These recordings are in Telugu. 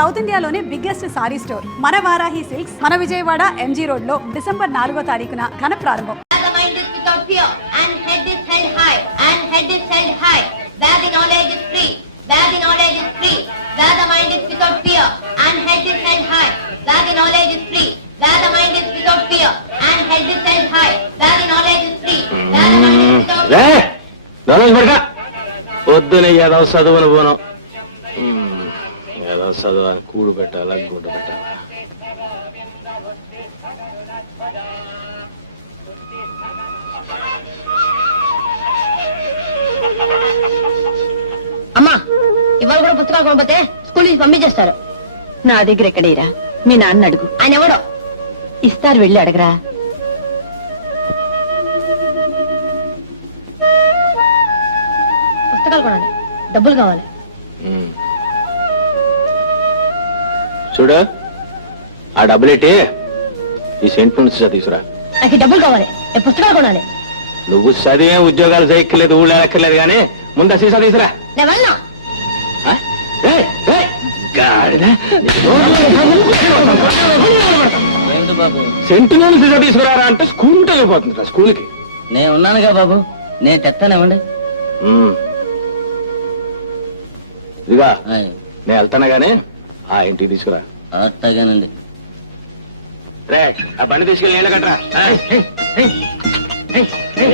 సౌత్ ఇండియాలోనే బిగ్గెస్ట్ సారీ స్టోర్ మన వారాహి సిల్క్స్ మన విజయవాడ ఎంజీ రోడ్ లో డిసెంబర్ 4వ తారీఖున ఘన ప్రారంభం. పొద్దున ఏదో చదువును పోను ఏదో చదువు కూడు పెట్టాలా గుడ్డ పెట్టాలా. అమ్మా ఇవాళ కూడా పుస్తకాలు కొనపోతే స్కూల్ నుంచి పంపించేస్తారు. నా దగ్గర ఎక్కడేరా, మీ నాన్న అడుగు. ఆయన ఎవడో ఇస్తారు, వెళ్ళి అడగరా. పుస్తకాలు కొనాలి, డబ్బులు కావాలి. చూడు ఆ డబ్బులేటి ఈ సెంట్ నుంచి తీసుకురా. నాకు డబ్బులు కావాలి, పుస్తకాలు కొనాలి. నువ్వు చదివే ఉద్యోగాలు చేయక్కర్లేదు, ఊళ్ళో ఎక్కర్లేదు, కానీ ముందు సీసా తీసుకురా. నేను వెళ్ళను. సెంటు నుంచి సీసా తీసుకురారా అంటే స్కూల్ వెళ్ళిపోతుంది. స్కూల్కి నేను ఉన్నానుగా బాబు, నేను తెస్తానేమండి. ఇదిగా నేను వెళ్తానా గానీ ఆ ఇంటికి తీసుకురా. అట్టగానండి. రే ఆ బండి తీసుకెళ్ళి నీళ్ళ కట్టరా.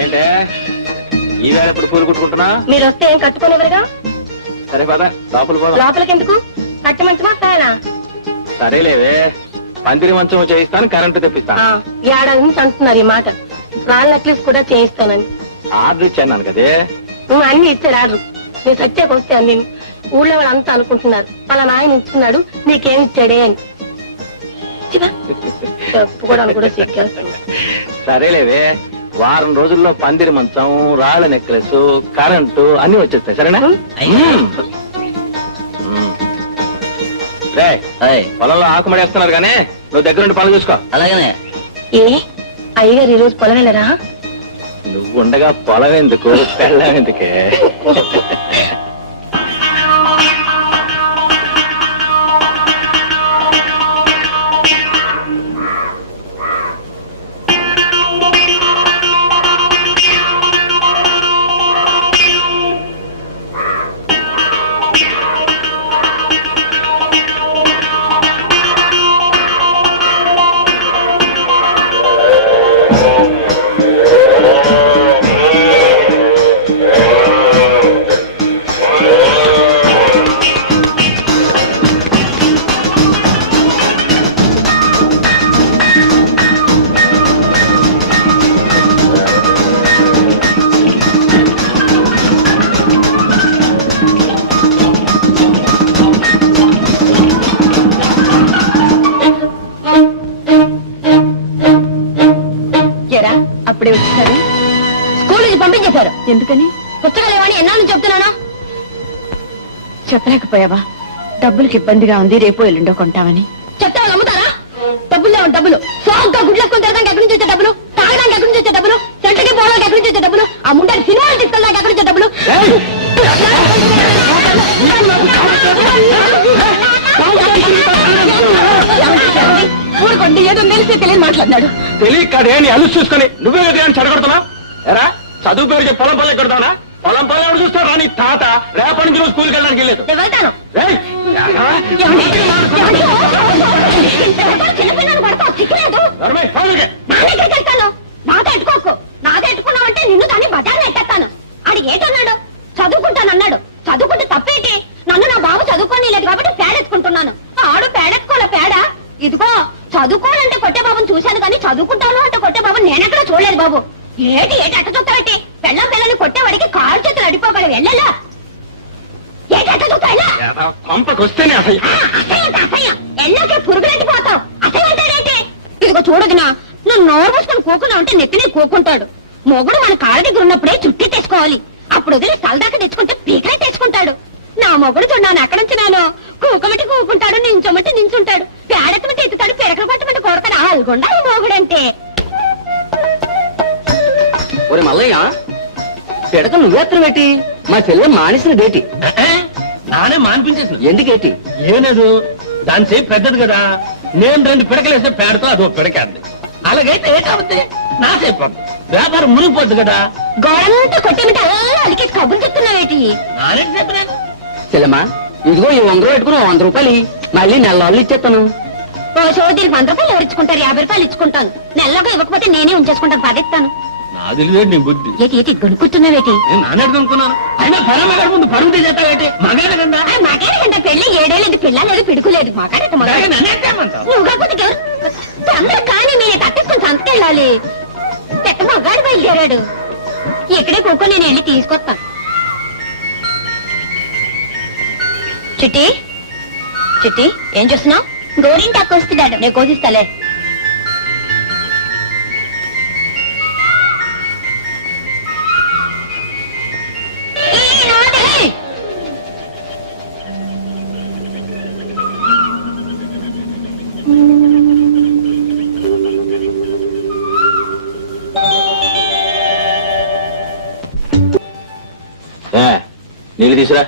ఏంటే ఈ వేళ ఎప్పుడు పూలు కుట్టుకుంటున్నా? మీరు వస్తే ఏం కట్టుకోనివరుగా. సరే పదా లోపల పోదా. లోపలికి ఎందుకు? కట్టి మంచమా తాయనా? సరేలేవే, పందిరి మంచం చేయిస్తాను, కరెంటు తెప్పిస్తాను. ఏడాది నుంచి అంటున్నారు ఈ మాట. రాళ్ళ నెక్లెస్ కూడా చేయిస్తానని ఆర్డర్ ఇచ్చాను కదే. నువ్వు అన్ని ఇచ్చారు ఆర్డర్. నేను సత్యాకి వస్తే అన్ని ఊళ్ళో వాళ్ళు అంతా అనుకుంటున్నారు వాళ్ళ నాయన ఇచ్చుకున్నాడు నీకేమి ఇచ్చాడే అని. చెప్పుకోవడానికి కూడా సిగ్గేస్తుంది. సరేలేవే, వారం రోజుల్లో పందిరి మంచం, రాళ్ళ నెక్లెస్, కరెంటు అన్ని వచ్చేస్తాయి. సరేనా? రే పొలంలో ఆకుమడేస్తున్నారు కానీ నువ్వు దగ్గరుండి పనులు చూసుకో. అలాగనే. ఏ అయ్యగారు ఈ రోజు పొలం వెళ్ళరా? నువ్వు ఉండగా పొలం ఎందుకు, పెళ్ళం ఎందుకే? అప్పుడే వచ్చారు. స్కూల్ నుంచి పంపించేశారు. ఎందుకని? పుస్తకాలు ఏమని ఎన్నాళ్ళు చెప్తున్నానా? చెప్పలేకపోయావా? డబ్బులకి ఇబ్బందిగా ఉంది, రేపు ఎల్లుండో కొంటామని. చెప్తే వాళ్ళు అమ్ముతారా? డబ్బులు లేవు డబ్బులు. సోగ్గా గుడ్లెక్కుని తిరగడానికి ఎక్కడి నుంచి వచ్చే డబ్బులు? తాగడానికి ఎక్కడి నుంచి వచ్చే డబ్బులు? సెంటర్కి పోవడానికి ఎక్కడి నుంచి వచ్చే డబ్బులు? ఆ ముందని సినిమాలు తీసుకెళ్ళడానికి ఎక్కడి నుంచి వచ్చే డబ్బులు? ఊరుకోండి, ఏదో తెలిసి తెలియని మాట్లాడినాడు. తెలియకాడే నీ అలుసు చూసుకొని నువ్వే అని చెడగొడుతున్నా. ఎరా చదువు పేరు చెప్పి పొలం పల్లె కొడతానా? పొలం పల్లె ఎవరు చూస్తారా? నీ తాత రేపటి నుంచి నువ్వు స్కూల్కి వెళ్ళడానికి వెళ్ళలేదు. నేను వెళ్తాను. నాతో ఎట్టుకోకు. నాతో ఎట్టుకున్నావంటే నిన్ను దాన్ని బజార్లో ఎట్టేస్తాను. ఆడు ఏటన్నాడు? చదువుకుంటానన్నాడు. చదువుకుంటే తప్పేంటి? నన్ను నా బాబు చదువుకోని లేదు కాబట్టి పేడెత్తుకుంటున్నాను. ఆడు పేడెత్తుకోలే పేడ. ఇదిగో చదువుకోవాలంటే కొట్టే బాబుని చూశాను కానీ చదువుకుంటాను అంటే కొట్టే బాబుని నేనెక్కడ చూడలేదు బాబు. ఏటి ఏటి అట్ట చూస్తావేంటి? పెళ్ళం పిల్లల్ని కొట్టేవాడికి కాలు చేతులు అడిపోగలవు. వెళ్ళలా ఏటి అట్ట చూస్తా? పంపకొస్తేనే అసహ్యం. అసహ్యం ఎల్లాకే పురుగులెట్టిపోతావు. అసహ్యం అంటాడేంటి? ఇదిగో చూడదునా, నువ్వు నోరు మూసుకొని కూకున్నావు అంటే నెత్తినే కూకుంటాడు. మొగుడు మన కాళ్ళ దగ్గర ఉన్నప్పుడే చుట్టి తెచ్చుకోవాలి. అప్పుడు వదిలి సలదాకా తెచ్చుకుంటే పీకలే తెచ్చుకుంటాడు. నా మొగుడు చూడాను ఎక్కడ నుంచినాను. కూకమంటే కూకుంటాడు, నించోమంటే నించుంటాడు, పేడెత్తమంటే ఎత్తుతాడు, పిడకలు పట్టమంటే కొడతాడు. ఆల్గొండ ఈ మొగుడంటే. ఒరే మల్లయ్య, పిడక నువ్వేత్తరం ఏంటి? మా చెల్లె మానేసిన డేటి నానే మానిపించేసిన. ఎందుకేటి? ఏం లేదు, దాని సేపు పెద్దది కదా, నేను 2 పిడకలేస్తే పేడతో అదో పిడకేద్ది. అలాగైతే ఏటవుద్ది, నా సేపు వ్యాపారం మునిగిపోద్ది కదా. గోడంతా కొట్టేమిటి అలా అలికేసి కబుర్లు చెప్తున్నావేటి? నానేటి చెప్పినాను. చెల్లెమ్మా ఇదిగో ఈ 100 పెట్టుకుని 100 రూపాయలు మళ్ళీ నెలలో ఇచ్చేస్తాను. ఓ చోదరికి 100 రూపాయలు ఎవరు ఇచ్చుకుంటారు? 50 రూపాయలు ఇచ్చుకుంటాను. నెలలోగా ఇవ్వకపోతే నేనే ఉంచేసుకుంటాను, పదిస్తాను. నా తెలియదు నీ బుద్ధి. ఏటి గొనుక్కుంటున్నావేటి? నేను నానేడు అనుకున్నాను. అయినా పరమగారి ముందు పరుగు తీసేస్తావేటి? మగాడు కదా. మాకేంట పెళ్లి 7 ఏళ్ళది, పిల్ల లేదు, పిడుకులేదు. మాకాడట నువ్వు కాకపోతే ఎవరు? అందరూ కానీ నేను తప్పించుకుని సంతకెళ్ళాలి. చెట్ట మగాడు బయలుదేరాడు. ఇక్కడే కూకొని నేను వెళ్ళి తీసుకొస్తాను. చిట్టి చిట్టి ఏం చూస్తున్నావు? గోరింటాకు వస్తున్నాడు. నేను కోసిస్తాలే. నీళ్ళు తీసురా.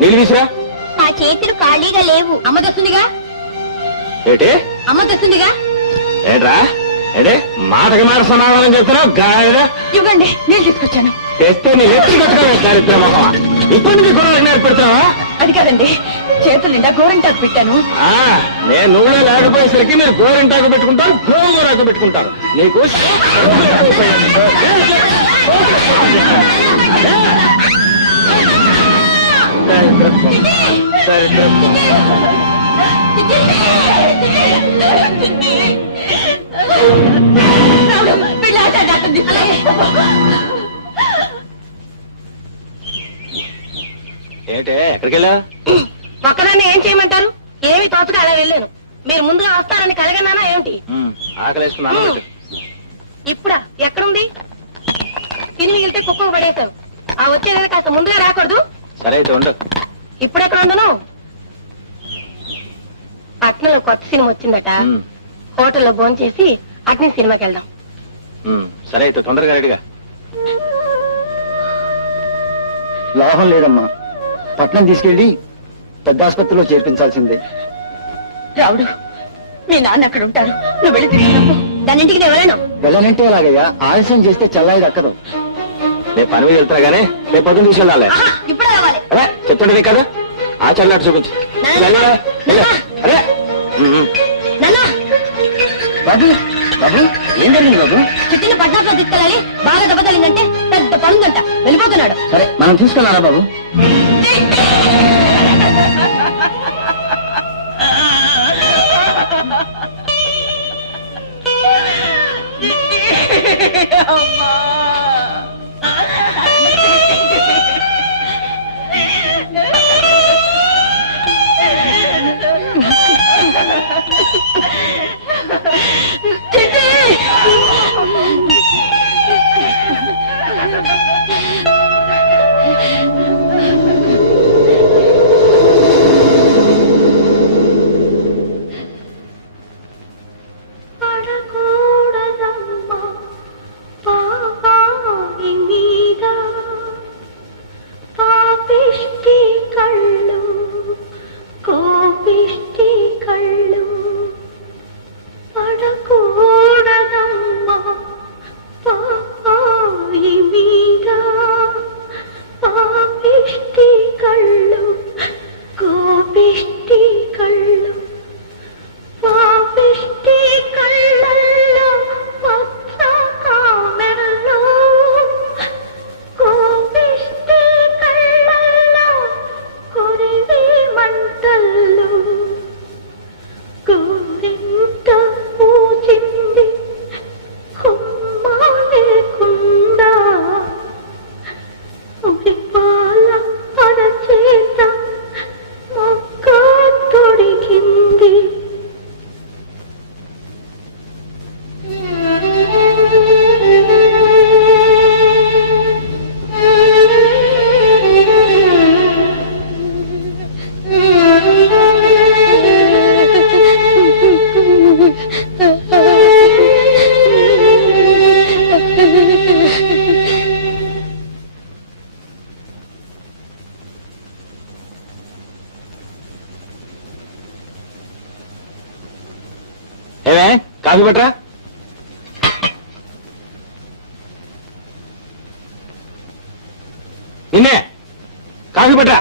నీళ్ళు తీసురా. ఆ చేతులు ఖాళీగా లేవు. అమ్మ తెస్తుందిగా. ఏటి అమ్మ తెస్తుందిగా. ఏట్రా ఏడే మాటకి మాట సమాధానం చెప్తున్నావు. గాయదా ఇవ్వండి, నీళ్ళు తీసుకొచ్చాను. తెస్తే నీ ఎత్తులు కట్టుకోవే చారిత్ర మొహమా. ఇప్పుడు నీ గుర్రాలకు నేర్పెడుతున్నావా? అది కాదండి, చేతులు నిండా గోరింటాకు పెట్టాను. నేను నువ్వులో లేకపోయేసరికి మీరు గోరింటాకు పెట్టుకుంటారు, గోరాకు పెట్టుకుంటారు. నీకు ఏంటే ఎక్కడికి వెళ్ళా? ఒక్కదాన్ని ఏం చేయమంటారు? ఏమి తోచగా అలా వెళ్ళాను. మీరు ముందుగా వస్తారని కలగన్నానా ఏమిటి? ఆకలేసుకున్నాను. ఇప్పుడా? ఎక్కడుంది? తిని మిగిలితే కుక్క పడేశారు. ఆ వచ్చేది కాస్త ముందుగా రాకూడదు? సరే అయితే ఉండు. ఇప్పుడు ఎక్కడ ఉండను? పట్నంలో కొత్త సినిమా వచ్చిందట. హోటల్లో భోంచేసి అట్నే సినిమాకి వెళ్దాం. సరే అయితే తొందరగా రెడీగా. లాభం లేదమ్మా, పట్నం తీసుకెళ్లి పెద్ద ఆసుపత్రిలో చేర్పించాల్సిందే. రావుడు, మీ నాన్న అక్కడ ఉంటారు, నువ్వు వెళ్ళి తీసుకురాపో. దాని ఇంటికి నేను వెళ్ళను. వెళ్ళనంటే ఎలాగయ్యా? ఆలస్యం చేస్తే చల్లాయి దక్కదు. రేపు పని మీద వెళ్తున్నా గానీ రేపు పొద్దున్న తీసుకెళ్ళాలి. ఇప్పుడే రావాలి. అరే చెప్తుండే కదా, ఆ చల్లట్టు చూపించు. అరే నాన్న, బాబు బాబు ఏం జరిగింది బాబు? చిట్టిని పట్నాట్లో తీసుకెళ్ళాలి. బాగా దెబ్బ తగిలిందంటే పెద్ద పనుందంట. వెళ్ళిపోతున్నాడు. సరే మనం తీసుకెళ్ళారా బాబు? పడకూడదమ్మా పాప ఏమే కాఫీ పట్రా. నిన్నే కాఫీ పట్రా.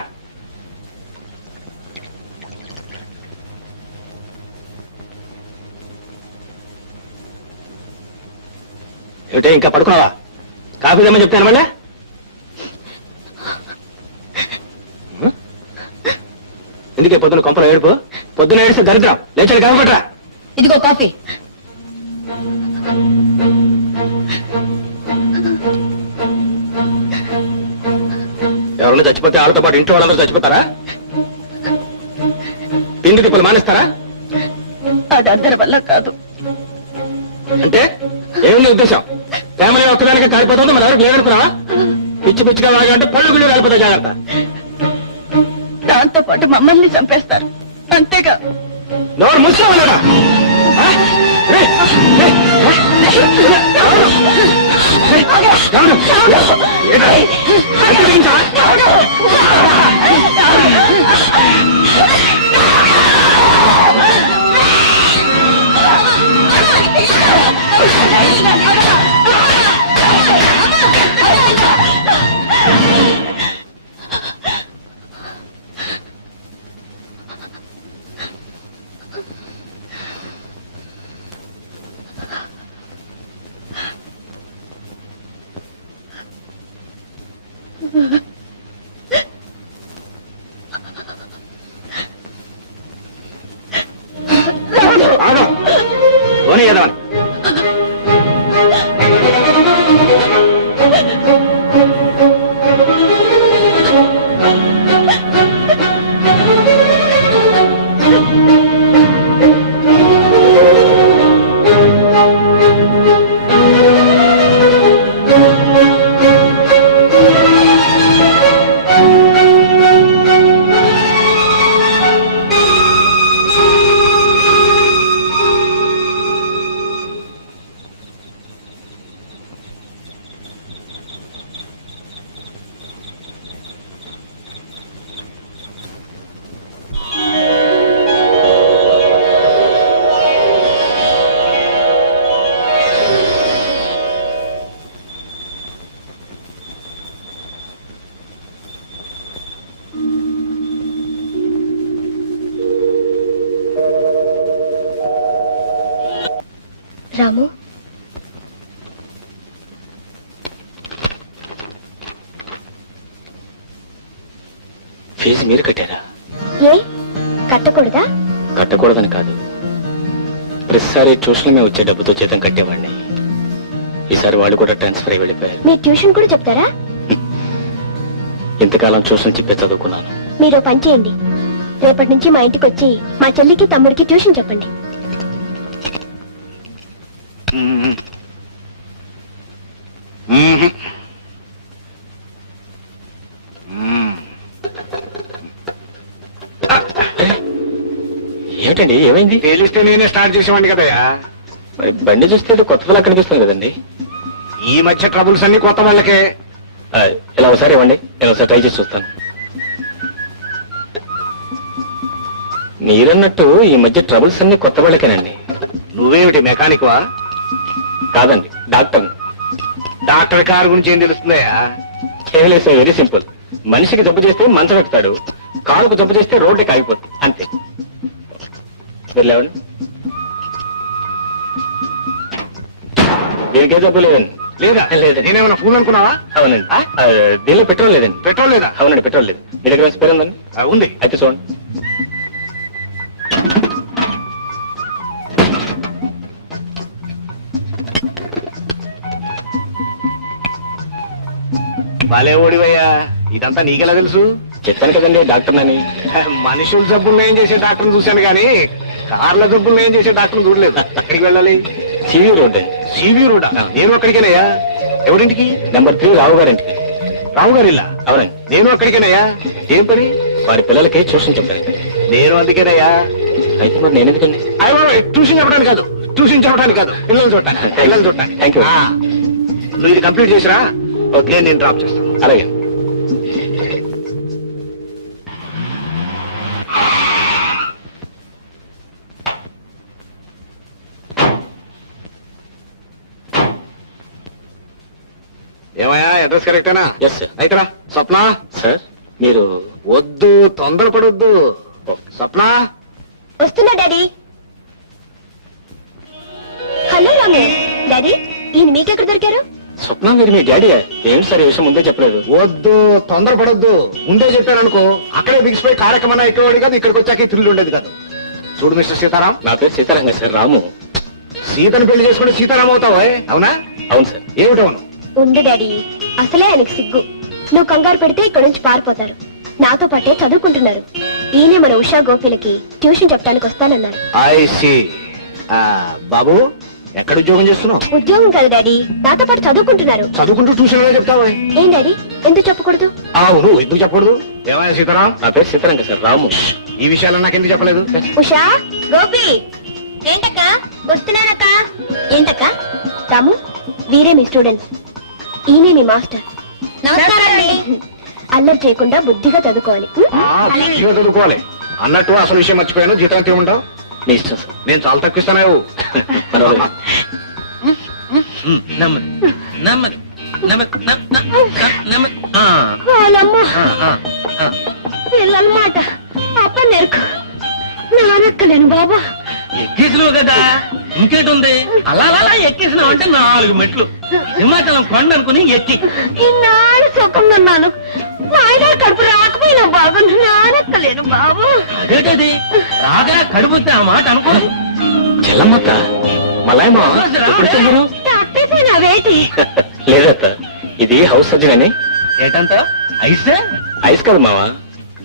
ఏమిటే ఇంకా పడుకున్నావా? కాఫీ తెమ్మని చెప్తాను మళ్ళీ. ఎందుకే పొద్దున కొంపలో ఏడుపు? పొద్దున ఏడిస్తే దరిద్రం. లేచాడు కాఫీ పట్రా. ఇదిగో కాఫీ. ఎవరన్నా చచ్చిపోతే వాళ్ళతో పాటు ఇంట్లో వాళ్ళందరూ చచ్చిపోతారా? తిండి తిప్పులు మానేస్తారా? అది అందరి వల్ల కాదు. అంటే ఏముంది ఉద్దేశం? ఫ్యామిలీ ఒక్కదానికి కాలిపోతుంది, మన ఎవరికి లేదనుకున్నావా? పిచ్చి పిచ్చిగా వాగాలంటే పళ్ళు గుళ్ళు కాలిపోతాయి, జాగ్రత్త. దాంతో పాటు మమ్మల్ని చంపేస్తారు, అంతేగా. నోరు మూసుకోవాలరా? పోనీ ఏదవని రాము, ఫీజు మీరు కట్టారా? ఏ కట్టకూడదా? కట్టకూడదని కాదు, ప్రతిసారి ట్యూషన్ మీద వచ్చే డబ్బుతో జీతం కట్టేవాడిని. ఈసారి వాళ్ళు కూడా ట్రాన్స్ఫర్ అయి వెళ్ళిపోయారు. మీరు ట్యూషన్ కూడా చెప్తారా? ఇంతకాలం ట్యూషన్ చెప్పే చదువుకున్నాను. మీరు పని చేయండి, రేపటి నుంచి మా ఇంటికి వచ్చి మా చెల్లికి తమ్ముడికి ట్యూషన్ చెప్పండి. ఏమిటండి, ఏమైంది? తేలిస్తే నేనే స్టార్ట్ చేసేవాడిని కదయ్యా. మరి బండి చూస్తే కొత్తలా కనిపిస్తుంది కదండి. ఈ మధ్య ట్రబుల్స్ అన్ని కొత్త వాళ్ళకే. ఇలా ఒకసారి ఇవ్వండి, నేను ఒకసారి ట్రై చేసి చూస్తాను. మీరన్నట్టు ఈ మధ్య ట్రబుల్స్ అన్ని కొత్త వాళ్ళకేనండి. నువ్వేమిటి మెకానిక్ వా? కాదండి, డాక్టర్. డాక్టర్ కారు గురించి ఏం తెలుస్తుందయ్యా? ఏమీ సార్, వెరీ సింపుల్. మనిషికి జబ్బు చేస్తే మంచం ఎక్కుతాడు, కారుకు జబ్బు చేస్తే రోడ్డుకి ఆగిపోతుంది, అంతే. మీరు లేవండి. దీనికే జబ్బు లేదండి. లేదా? లేదండి. నేనేమన్నా ఫూల్ అనుకున్నావా? అవునండి. దీనిలో పెట్రోల్ లేదండి. పెట్రోల్ లేదా? అవునండి, పెట్రోల్ లేదు. మీ దగ్గర స్పేర్ ఉందండి? ఉంది. అయితే చూడండి. బాలే ఓడివయ్యా, ఇదంతా నీకెలా తెలుసు? చెప్పాను కదండి డాక్టర్ అని. మనుషుల జబ్బులు ఏం చేసే డాక్టర్ని చూశాను కానీ కార్ల జబ్బులు ఏం చేసే డాక్టర్ని చూడలేదు. ఎక్కడికి వెళ్ళాలి? సివి రోడ్ అండి. CV road? నేను అక్కడికేనయ్యా. ఎవరింటికి? నెంబర్ 3 రావు గారింటికి. రావు గారిల్లా? అవునండి. నేను అక్కడికేనయ్యా. ఏం పని? వారి పిల్లలకి ట్యూషన్ చెప్పారండి. నేను అందుకేనయ్యా. అయితే మరి నేను ఎందుకండి? ట్యూషన్ చెప్పడానికి కాదు, ట్యూషన్ చెప్పడానికి కాదు, పిల్లలు చూడటానికి. పిల్లలు చూడటానికి. Thank you. నువ్వు ఇది కంప్లీట్ చేసిరా, ఓకే, నేను డ్రాప్ చేస్తాను. అలాగే. ఏమయ్యా అడ్రస్ కరెక్టేనా? Yes sir. అయితే రా. స్వప్న సార్ మీరు వద్దు, తొందరపడొద్దు. స్వప్న వస్తున్నా డాడీ. హలో రాము. డాడీ ఈయన మీకెక్కడ దొరికారు? స్వప్న మీరు మీ డాడీ ఏంటి సార్ ఈ విషయం ముందే చెప్పలేదు? వద్దు, తొందరపడొద్దు. ముందే చెప్పాననుకో అక్కడే బిగిసిపోయి కార్యక్రమం ఎక్కేవాడు కాదు, ఇక్కడికి వచ్చాక ఈ థ్రిల్ ఉండేది కాదు. చూడు మిస్టర్ సీతారాం, నా పేరు సీతారాంగ సార్, రాము. సీతను పెళ్లి చేసుకుంటే సీతారాం అవుతావా? అవునా? అవును సార్. ఏమిటవును? ఉండు డాడీ, అసలే ఆయనకు సిగ్గు. నువ్వు కంగారు పెడితే ఇక్కడ నుంచి పారిపోతారు. నాతో పాటే చదువుకుంటున్నారు. ఈయనే మన ఉషా గోపిలకి ట్యూషన్ చెప్పడానికి వస్తానన్నారు. I see. బాబు ఎక్కడ ఉద్యోగం చేస్తున్నావు? ఉద్యోగం కాదు డాడీ, నాతో పాటు చదువుకుంటున్నారు. చదువుకుంటూ ట్యూషన్ చెప్తావా? ఏం డాడీ, ఎందుకు చెప్పకూడదు? అవును, ఎందుకు చెప్పకూడదు? ఏమయ్యా సీతారాం, నా పేరు సీతారాంగ సార్, రాము. ఈ విషయాలు నాకు ఎందుకు చెప్పలేదు? ఉషా గోపి. ఏంటక్క? వస్తున్నానక్క. ఏంటక్క? రాము, వీరే మీ స్టూడెంట్స్. ఈయనే మీ మాస్టర్. అల్లరి చేయకుండా బుద్ధిగా చదువుకోవాలి. బుద్ధిగా చదువుకోవాలి. అన్నట్టు అసలు విషయం మర్చిపోయాను. జీతం ఎంత ఇవ్వమంటావు? మీ ఇష్టం సార్. నేను చాలా తక్కువ ఇస్తాను. పర్వాలేదు. పిల్లలమాట అప్ప నెరుకు నానెక్కలేను బాబా. ఎక్కేసినావు కదా, ఇంకేటుంది? అలా అలా ఎక్కేసినావు అంటే 4 మెట్లు. హిమాచలం కొండ అనుకుని ఎక్కి ఇన్నాళ్ళు సుఖంగా మాయదారు కడుపు రాకపోయినా బాబు, నానెక్కలేను బాబు. అదేటది రాగా కడుపుతే ఆ మాట అనుకో. చెల్లమ్మత్త మలాయమా ఎప్పుడు చదివారు? డాక్టర్ పైన వేటి లేదత్త, ఇది హౌస్ సర్జన్ అని. ఏటంత ఐసే? ఐస్ కాదు మావా,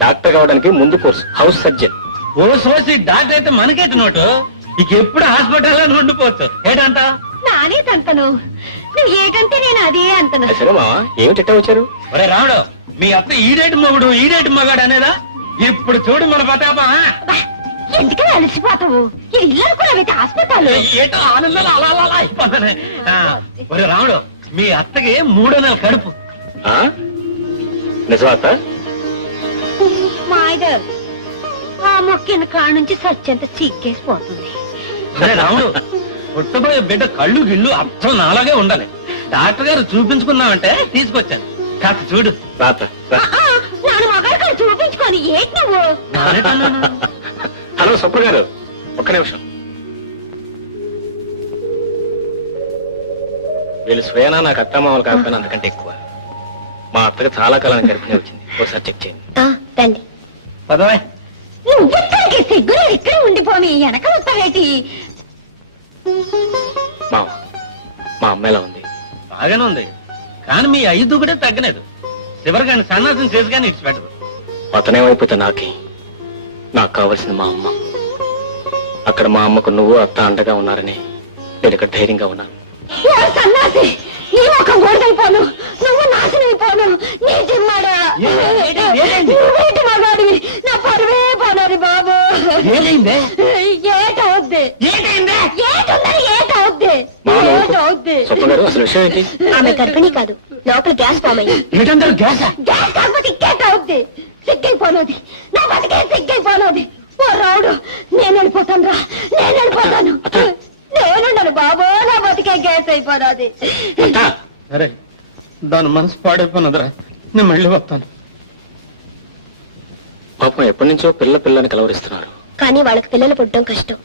డాక్టర్ కావడానికి ముందు కోర్సు హౌస్ సర్జన్. ఓ సోసి డాక్టర్ అయితే మనకేటి నోటు. ఇక ఎప్పుడు హాస్పిటల్లో ఉండిపోవచ్చు. ఏటంత నానే తంతను, నువ్వు ఏకంటే నేను అదే అంతను. సరే మావా, ఏమిటి ఎట్టా వచ్చారు? ఒరే రాముడు, మీ అత్త ఈడేటి మగుడు ఈడేటి మగాడు అనేదా? ఇప్పుడు చూడు మన పతాపా. ఎందుకని అలసిపోతావు? ఇది ఇల్లు అనుకున్నావైతే హాస్పిటల్. ఏటో ఆనందాలు అలా అలా అయిపోతానే. ఒరే రాముడు, మీ అత్తకి 3వ నెల కడుపు. ఆ? నిజమా అత్త? మాయదారు ఆ మొక్కిన కాడ నుంచి సత్యంత చిక్కేసిపోతుంది. ఒరే రాముడు, పుట్టబోయే బిడ్డ కళ్ళు గిళ్ళు అర్థం నాలాగే ఉండాలి. డాక్టర్ గారు చూపించుకున్నామంటే తీసుకొచ్చాను. కాస్త చూడు. రాత నాన్న మగాడు చూపించుకొని ఏంటి నువ్వు? హలో సుప్ర గారు, ఒక్క నిమిషం. వీళ్ళు స్వయానా నాకు అత్తమామలు కాకపోయినా అంతకంటే ఎక్కువ. మా అత్తగా చాలా కాలానికి గర్భిణి వచ్చింది. ఒకసారి చెక్ చేయండి. రండి. పదవే. నువ్వెక్కడికి సిగ్గులు ఇక్కడ ఉండిపోని వెనక వస్తావేటి? మా అమ్మ ఎలా ఉంది? బాగానే ఉంది, కానీ మీ 5 కూడా తగ్గలేదు. చివరిగాని సన్నాసం చేసి కానీ ఇచ్చిపెట్టదు. అతనేమైపోతే నాకు కావాల్సింది మా అమ్మ. అక్కడ మా అమ్మకు నువ్వు అత్త అండగా ఉన్నారని నేను ఇక్కడ ధైర్యంగా ఉన్నాను. సన్నాసి, నీ ముఖం గోడైపోను, నువ్వు నాశనమైపోను. నీ జిమ్మాడా నువ్వేటి మగాడివి, నా పరువే పోనారి బాబు. ఏమైందే? ఏటవుద్ది సుప్ర గారు, అసలు విషయం ఏంటి? ఆమె గర్భిణీ కాదు, లోపల గ్యాస్ ఫామ్ అయ్యింది. ఏటందరూ గ్యాసా? గ్యాస్ కాకపోతే ఇంకేటవుద్ది? సిగ్గైపోనది, నా బతికే సిగ్గైపోనది. ఓ రావుడు, నేను వెళ్ళిపోతాను రా, నేను వెళ్ళిపోతాను. నేనుండను బాబు, నా బతికే గ్యాస్ అయిపోనది. సరే, దాని మనసు పాడైపోయినదిరా, నేను మళ్ళీ వస్తాను. పాపం ఎప్పటి నుంచో పిల్లని కలవరిస్తున్నారు. కానీ వాళ్ళకి పిల్లలు పుట్టడం కష్టం.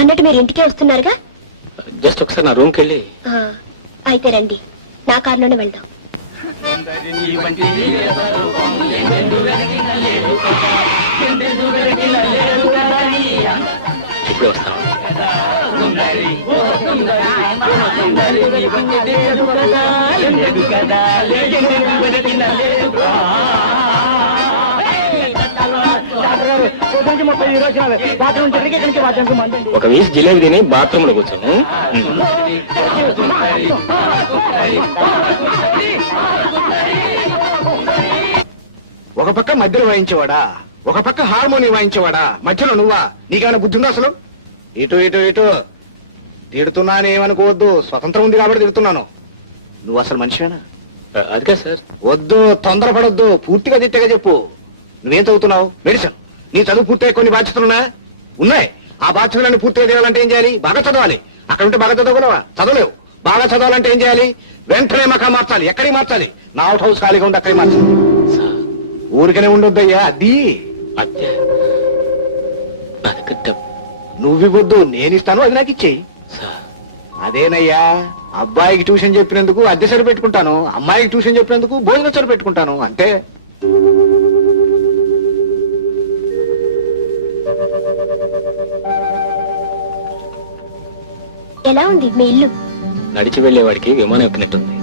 అన్నట్టు మీరు ఇంటికే వస్తున్నారుగా? జస్ట్ ఒకసారి నా రూమ్కి వెళ్ళి. అయితే రండి, నా కారులోనే వెళ్దాం. ఇప్పుడే వస్తాను. ఒక వీసి జిలేబీ తిని బాత్రూమ్ లో కూర్చోను. ఒక పక్క మధ్యలో వాయించేవాడా, ఒక పక్క హార్మోని వాయించేవాడా, మధ్యలో నువ్వా? నీకేమైనా బుద్ధి ఉందా అసలు? ఇటు ఇటు ఇటు తిడుతున్నానేమనుకోవద్దు, స్వతంత్రం ఉంది కాబట్టి తిడుతున్నాను. నువ్వు అసలు మనిషివేనా? అదిగా సార్. వద్దు, తొందరపడొద్దు, పూర్తిగా తిట్టగా చెప్పు. నువ్వేం చదువుతున్నావు? మెడిసిన్. నీ చదువు పూర్తయ్యే కొన్ని బాధ్యతలున్నా ఉన్నాయి. ఆ బాధ్యతలన్నీ పూర్తిగా చేయాలంటే ఏం చేయాలి? బాగా చదవాలి. అక్కడ ఉంటే బాగా చదవగలవా? చదవలేవు. బాగా చదవాలంటే ఏం చేయాలి? వెంటనే మకా మార్చాలి. ఎక్కడికి మార్చాలి? నా అవుట్ హౌస్ ఖాళీగా ఉంది, అక్కడికి మార్చాలి. ఊరికనే ఉండొద్దయ్యా. అది అత్య నా దగ్గర డబ్బు నువ్వివద్దు, నేనిస్తాను, అది నాకు ఇచ్చేయి. సార్. అదేనయ్యా, అబ్బాయికి ట్యూషన్ చెప్పినందుకు అద్దె సరి పెట్టుకుంటాను, అమ్మాయికి ట్యూషన్ చెప్పినందుకు భోజనం సరి పెట్టుకుంటాను అంతే. ఎలా ఉంది మీ ఇల్లు? నడిచి వెళ్లేవాడికి విమానం ఎక్కినట్టుంది.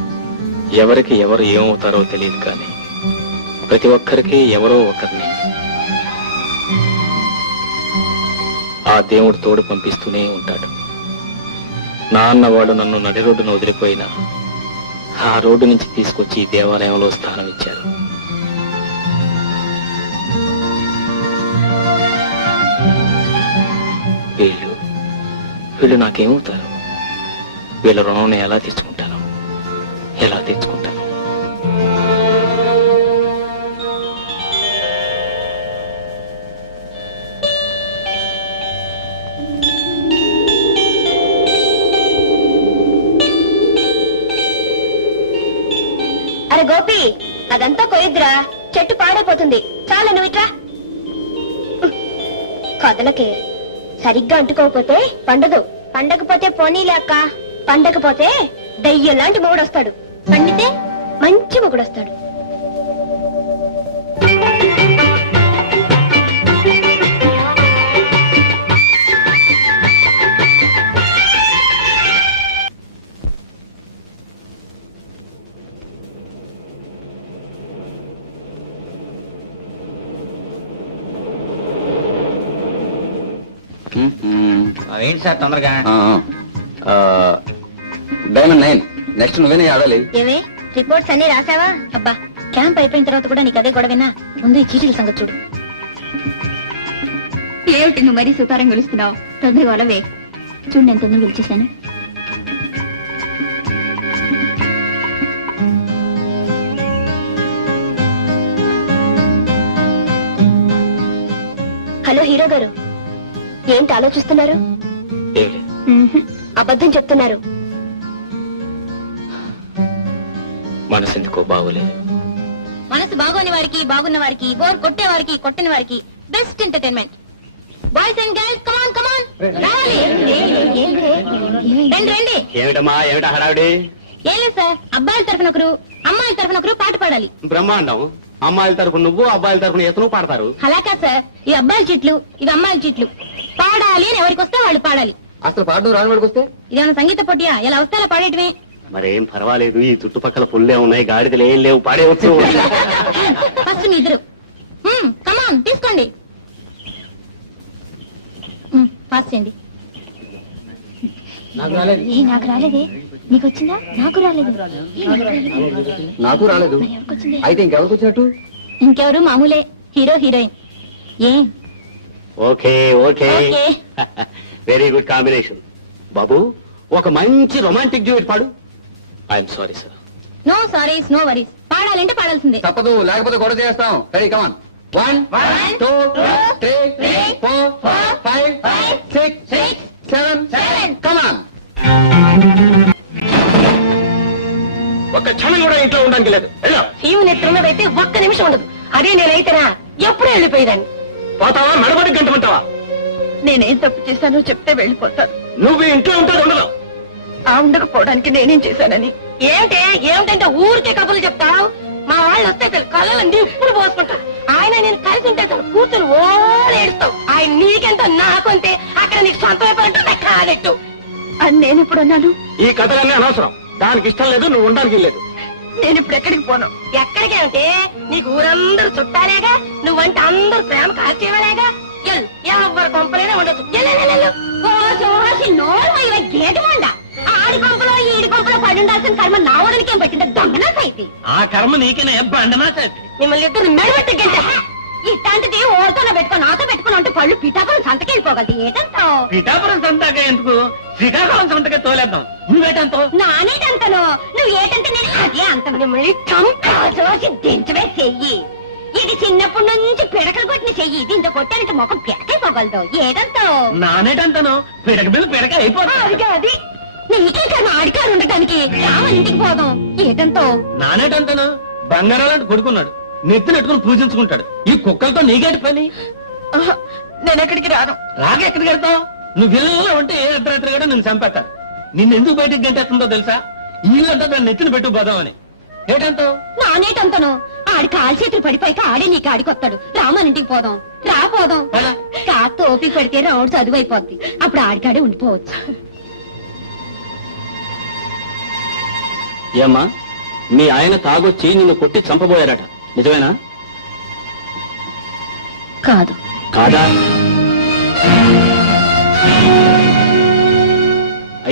ఎవరికి ఎవరు ఏమవుతారో తెలియదు, కానీ ప్రతి ఒక్కరికి ఎవరో ఒకరిని ఆ దేవుడు తోడు పంపిస్తూనే ఉంటాడు. నా అన్నవాళ్ళు నన్ను నడి రోడ్డును వదిలిపోయినా ఆ రోడ్డు నుంచి తీసుకొచ్చి ఈ దేవాలయంలో స్థానం ఇచ్చారు. వీళ్ళు నాకేమవుతారు? వీళ్ళ రుణం నేను ఎలా తెచ్చుకుంటాను? ఎలా తెచ్చుకుంటాను? అరే గోపి, అదంతా కొయ్యద్దురా, చెట్టు పాడైపోతుంది. చాలా నువ్వు ఇట్రా. కథలకే సరిగ్గా అంటుకోకపోతే పండదు. పండకపోతే పోనీలే అక్క, పండకపోతే దయ్యం లాంటి మొగుడొస్తాడు, పండితే మంచి మొగుడొస్తాడు. ఏంటి సార్ తొందరగా? డైమండ్ 9 నెక్స్ట్ నువ్వేనే ఆడాలి. ఏమే రిపోర్ట్స్ అన్ని రాసావా? అబ్బా, క్యాంప్ అయిపోయిన తర్వాత కూడా నీకు అదే గొడవేనా? ముందు ఈ చీటీల సంగతి చూడు. ఏమిటి నువ్వు మరీ సుతారం గెలుస్తున్నావు? తొందరగా వాళ్ళవే. చూడు, నేను తొందరగా గెలిచేశాను. హలో హీరో గారు, ఏంటి ఆలోచిస్తున్నారు? అబద్ధం చెప్తున్నారు. మనసు ఎందుకో బాగోలేదు. మనసు బాగోని వారికి, బాగున్న వారికి, బోర్ కొట్టే వారికి, కొట్టని వారికి best entertainment. Boys and girls, come on come on, రావాలి. రండి రండి. ఏమిటమ్మా, ఏమిటా హడావిడి? ఏం లేదు సార్, అబ్బాయిల తరఫున ఒకరు, అమ్మాయిల తరఫున ఒకరు పాట పాడాలి. బ్రహ్మాండం. అమ్మాయిల తరపున నువ్వు, అబ్బాయిల తరపున ఇతను పాడతారు. అలా కాదు సార్, ఈ అబ్బాయిల చీట్లు, ఇవి అమ్మాయిల చీట్లు. పాడాలి అని ఎవరికి వస్తే వాళ్ళు పాడాలి. అసలు పాడు రాని వాడికి వస్తే ఇదేమన్నా సంగీత పోటీయా? ఎలా వస్తే అలా పాడేటమే. మరేం పర్వాలేదు, ఈ చుట్టుపక్కల పుల్లే ఉన్నాయి, గాడిదలు ఏం లేవు, పాడేవచ్చు. ఫస్ట్ మీ ఇద్దరు కమాన్ తీసుకోండి. పాస్ చేయండి. నాకు రాలేదే. నీకు వచ్చిందా? నాకు రాలేదు. నాకు రాలేదు. అయితే ఇంకెవరికి వచ్చినట్టు? ఇంకెవరు, మామూలే, హీరో హీరోయిన్. ఏ okay okay, okay. Very good combination. బాబు, ఒక మంచి రొమాంటిక్ డ్యూయట్ పాడు. I'm sorry sir. No sorries, no worries. పాడాలంటే పాడాల్సిందే. తప్పదు, లేకపోతే గొడవ చేస్తాం. Ready, come on. 1 2 3 4 5 6 7 కమాన్. ఒక్క క్షణం కూడా ఇంట్లో ఉండడానికి లేదు. వెళ్ళు. సీము నెత్తున్నదైతే ఒక్క నిమిషం ఉండదు. అదే నేనైతేనా ఎప్పుడూ వెళ్ళిపోయేదాన్ని. పోతావా, మెడబడి గంటమంటావా? నేనేం తప్పు చేశానో చెప్తే వెళ్ళిపోతాను. నువ్వు ఇంట్లో ఉంటుంది ఉండదు. ఆ ఉండకపోవడానికి నేనేం చేశానని? ఏమిటంటే ఊరికే కబుర్లు చెప్తావు. మా వాళ్ళు వస్తే కళ్ళని ఇప్పుడు పోసుకుంటారు. ఆయన నేను కలిసి ఉంటే కూర్చొని ఏడుస్తావు. ఆయన నీకెంత నాకంతే, అక్కడ నీకు సొంతం అయిపోయినట్టు నాకు కాదెట్టు అని నేను ఇప్పుడు అన్నాను. ఈ కథలన్నీ అనవసరం. దానికి ఇష్టం లేదు, నువ్వు ఉండడానికి లేదు. నేను ఇప్పుడు ఎక్కడికి పోను. ఎక్కడికి అంటే నీకు ఊరందరూ చుట్టాలేగా, నువ్వంటే అందరూ ప్రేమ కాల్చేవాలేగా. ఎవరు కొంపలేనే ఉండొచ్చు. గేటు మండ ఆడి కొంపలో ఈడి కొంపలో పడి ఉండాల్సిన కర్మ నా ఓడనికి ఏం పట్టిందో దొంగనా సైతి. ఆ కర్మ నీకేనే బండనా చేతి. మిమ్మల్ని ఇద్దరు మెడబెట్టి గంట ఇట్లాంటిది ఓడితోనే పెట్టుకో, నాతో పెట్టుకుని ఉంటే పళ్ళు పిఠాపురం సంతకెళ్ళిపోగలదు. ఏటంతో పిఠాపురం సంతగా ఎందుకు, శ్రీకాకుళం సంతగా తోలేద్దాం. నువ్వేటంతో? నానేటంతను, నువ్వు ఏటంటే నేను అదే అంతను. మిమ్మల్ని చంపి దించవే చెయ్యి. ఇది చిన్నప్పటి నుంచి పిడకలు కొట్టిన చెయ్యి. దీంతో కొట్టానంటే ముఖం పిడకైపోగలదు. ఏటంతో? నానేటంతను పిడక మీద పిడక అయిపోతుంది. అది నీకే కన్నా ఆడికారు ఉండటం చూడటానికి రామన్ ఇంటికి పోదాం. ఏటంతో నానేటంటాను బంగారాలంటే కొడుకున్నాడు, నెత్తి నెట్టుకుని పూజించుకుంటాడు. ఈ కుక్కలతో నీకేటి పని? నేను ఎక్కడికి రాను. రాక ఎక్కడికి వెళ్తావు? నువ్వు ఇళ్ళలో ఉంటే ఏ అర్ధరాత్రి కూడా నిన్ను చంపేస్తారు. నిన్ను ఎందుకు బయటికి గంటేస్తుందో తెలుసా? ఇల్లు అంటే దాన్ని నెత్తిన పెట్టు పోదామని. ఏటంటావు? నానేటంతను ఆడి కాలు చేతులు పడిపోయాక ఆడే నీ కాడికొస్తాడు. రామన్ ఇంటికి పోదాం. పోదాం. పద. కాస్త ఓపిక పడితే రావుడు చదువు అయిపోద్ది. అప్పుడు ఆడికాడే ఉండిపోవచ్చు. ఏమ్మా, మీ ఆయన తాగొచ్చి నిన్ను కొట్టి చంపబోయారట, నిజమేనా? కాదు. కాదా?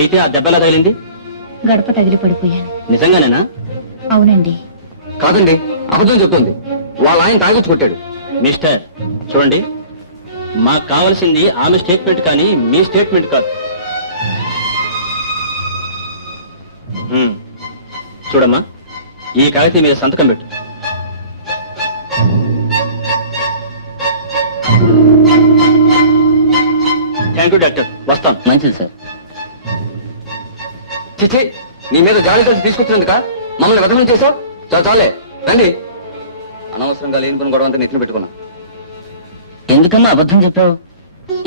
అయితే ఆ దెబ్బలా తగిలింది? గడప తగిలి పడిపోయాను. నిజంగానేనా? అవునండి. కాదండి, అబద్ధం చెప్తుంది. వాళ్ళ ఆయన తాగొచ్చి కొట్టాడు. మిస్టర్, చూడండి, మాకు కావలసింది ఆమె స్టేట్మెంట్ కానీ మీ స్టేట్మెంట్ కాదు. చూడమ్మా, ఈ కాగితం మీద సంతకం పెట్టు. థ్యాంక్ యూ డాక్టర్, వస్తాం. మంచిది సార్. చిచ్చి, నీ మీద జాలి కలిసి తీసుకొచ్చినందుక మమ్మల్ని వ్యధనం చేశావు. చాలే రండి. అనవసరంగా లేని పని గొడవ అంతా నెత్తిన పెట్టుకున్నా. ఎందుకమ్మా అబద్ధం చెప్పావు?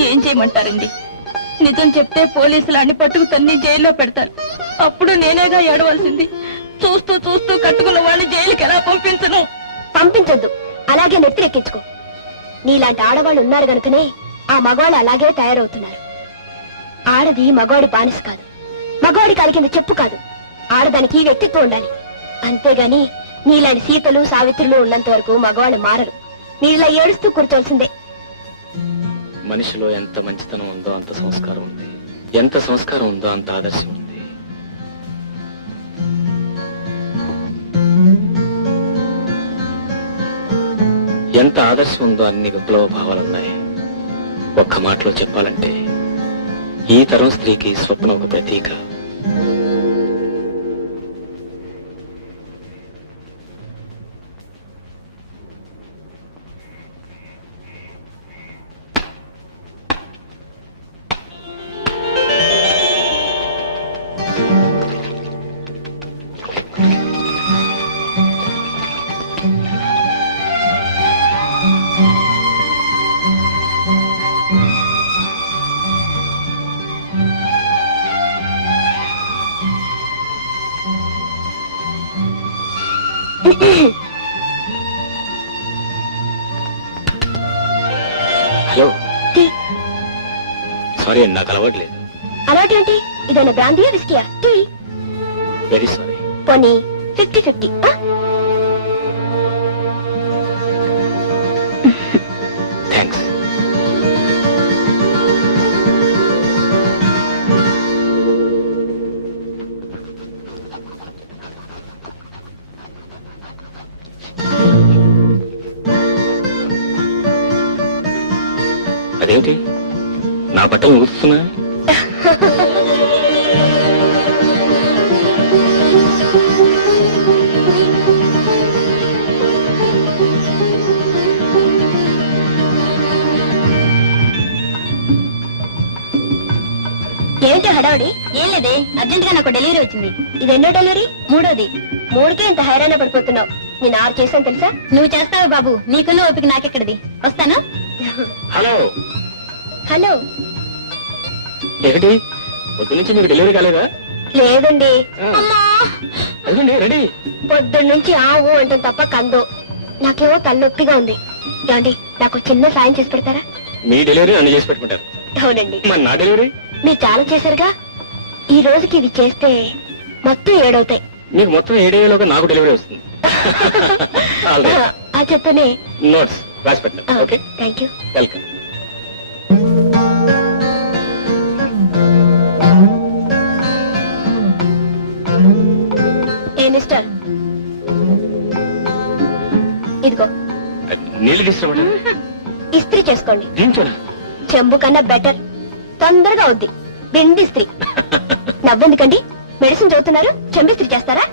ఏం చేయమంటారండి? నిజం చెప్తే పోలీసులు అన్ని పట్టుకు తన్ని జైల్లో పెడతారు. అప్పుడు నేనేగా ఏడవలసింది. చూస్తూ చూస్తూ కట్టుకున్న వాడిని జైలుకి ఎలా పంపించను? పంపించొద్దు, అలాగే నెత్తిరెక్కించుకో. నీలాంటి ఆడవాళ్ళు ఉన్నారు గనుకనే ఆ మగవాళ్ళు అలాగే తయారవుతున్నారు. ఆడది మగవాడి బానిస కాదు, మగవాడి కాలి కింద చెప్పు కాదు. ఆడదానికి వ్యక్తిత్వం ఉండాలి. అంతేగాని నీలాంటి సీతలు సావిత్రులు ఉన్నంత వరకు మగవాళ్ళు మారరు. నీలా ఏడుస్తూ కూర్చోవలసిందే. మనిషిలో ఎంత మంచితనం ఉందో అంత సంస్కారం ఉంది, ఎంత సంస్కారం ఉందో అంత ఆదర్శం ఉంది. ఎంత ఆదర్శం ఉందో అన్ని విప్లవ భావాలున్నాయి. ఒక్క మాటలో చెప్పాలంటే ఈ తరం స్త్రీకి స్వప్నం ఒక ప్రతీక. హలో, సారీ అండి, నాకు అలవాట్లేదు. అలాంటి ఇదైనా బ్రాందీయా విస్కీయా? టీ. Very sorry. పోనీ 50-50. థ్యాంక్స్. అదేమిటి నా బట్టలు ఊరుస్తున్నా? ఏమిటి హడావుడి? ఏం లేదే, అర్జెంట్ గా నాకు డెలివరీ వచ్చింది. ఇది ఎన్నో డెలివరీ? మూడోది. మూడుకే ఇంత హైరాణ పడిపోతున్నావు. నేను 6 చేశాను తెలుసా? నువ్వు చేస్తావు బాబు, నీకున్న ఓపిక నాకెక్కడిది. వస్తాను. హలో. హలో. ఏమిటి, పొద్దు నుంచి మీకు డెలివరీ కాలేదా? లేదండి. అదండి రెడీ. పొద్దున్న నుంచి ఆవు అంటే తప్ప కందో. నాకేమో తలనొప్పిగా ఉంది. ఏమండి, నాకు చిన్న సాయం చేసి పెడతారా? మీ డెలివరీ నన్ను చేసి పెట్టుకుంటారు. అవునండి. మరి నా డెలివరీ? మీరు చాలా చేశారుగా, ఈ రోజుకి ఇది చేస్తే మొత్తం 7 అవుతాయి. నీకు మొత్తం 7 అయ్యేలోగా నాకు డెలివరీ వస్తుంది. ఆ చెప్తూనే నోట్స్ రాసి పెట్టాను. Okay, thank you. Welcome. A mister, ఇదిగో నీళ్ళు తీసుకురమంట. ఇస్త్రీ చేసుకోండి. దీంతోనా? చెంబు కన్నా బెటర్, తొందరగా అవుద్ది. బింది ఇస్త్రీ. నవ్వెందుకండి? మెడిసిన్ చదువుతున్నారు, చెంబిస్త్రీ చేస్తారా?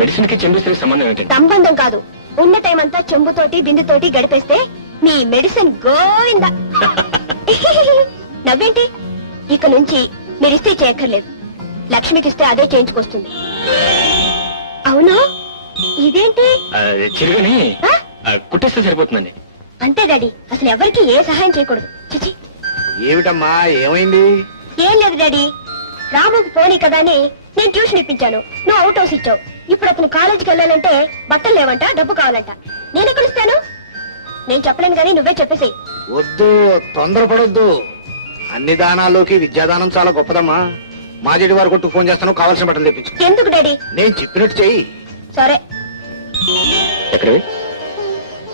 మెడిసిన్ కి చెంబిస్త్రీ సంబంధం ఏంటండి? సంబంధం కాదు, ఉన్న టైం అంతా చెంబుతోటి బిందుతోటి గడిపేస్తే మీ మెడిసిన్ గోవిందా. నవ్వేంటి? ఇక నుంచి మీరు ఇస్త్రీ చేయక్కర్లేదు. లక్ష్మికి ఇస్తే అదే చేయించుకొస్తుంది. అవును ఇదేంటి చిరుగని ఆ? కుట్టేస్తే సరిపోతుందండి. అంతే డాడీ, అసలు ఎవరికి ఏ సహాయం చేయకూడదు. చిచి, ఏమిటమ్మా ఏమైంది? ఏం లేదు డాడీ, రాముకు పోనీ కదా అని నేను ట్యూషన్ ఇప్పించాను, నువ్వు అవుట్ హౌస్ ఇచ్చావు. ఇప్పుడు అతను కాలేజీకి వెళ్ళాలంటే బట్టలు లేవంట, డబ్బు కావాలంట. నేను ఎక్కడ ఇస్తాను? నేను చెప్పలేను కానీ నువ్వే చెప్పేసి. వద్దు, తొందరపడొద్దు. అన్ని దానాల్లోకి విద్యాదానం చాలా గొప్పదమ్మా. మా జడి వారు కొట్టు ఫోన్ చేస్తాను, కావాల్సిన బట్టలు తెప్పించు. ఎందుకు డాడీ? నేను చెప్పినట్టు చెయ్యి. సరే. ఎక్కడవి?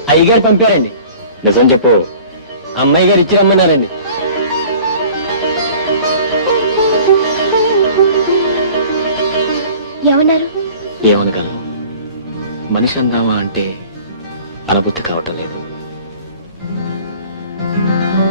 అయ్యగారు పంపారండి. నిజం చెప్పు. అమ్మాయి గారు ఇచ్చి రమ్మన్నారండి. ఏమన్నారు? ఏమనగలను? మనిషి అందామా అంటే అనుభూతి కావటం లేదు.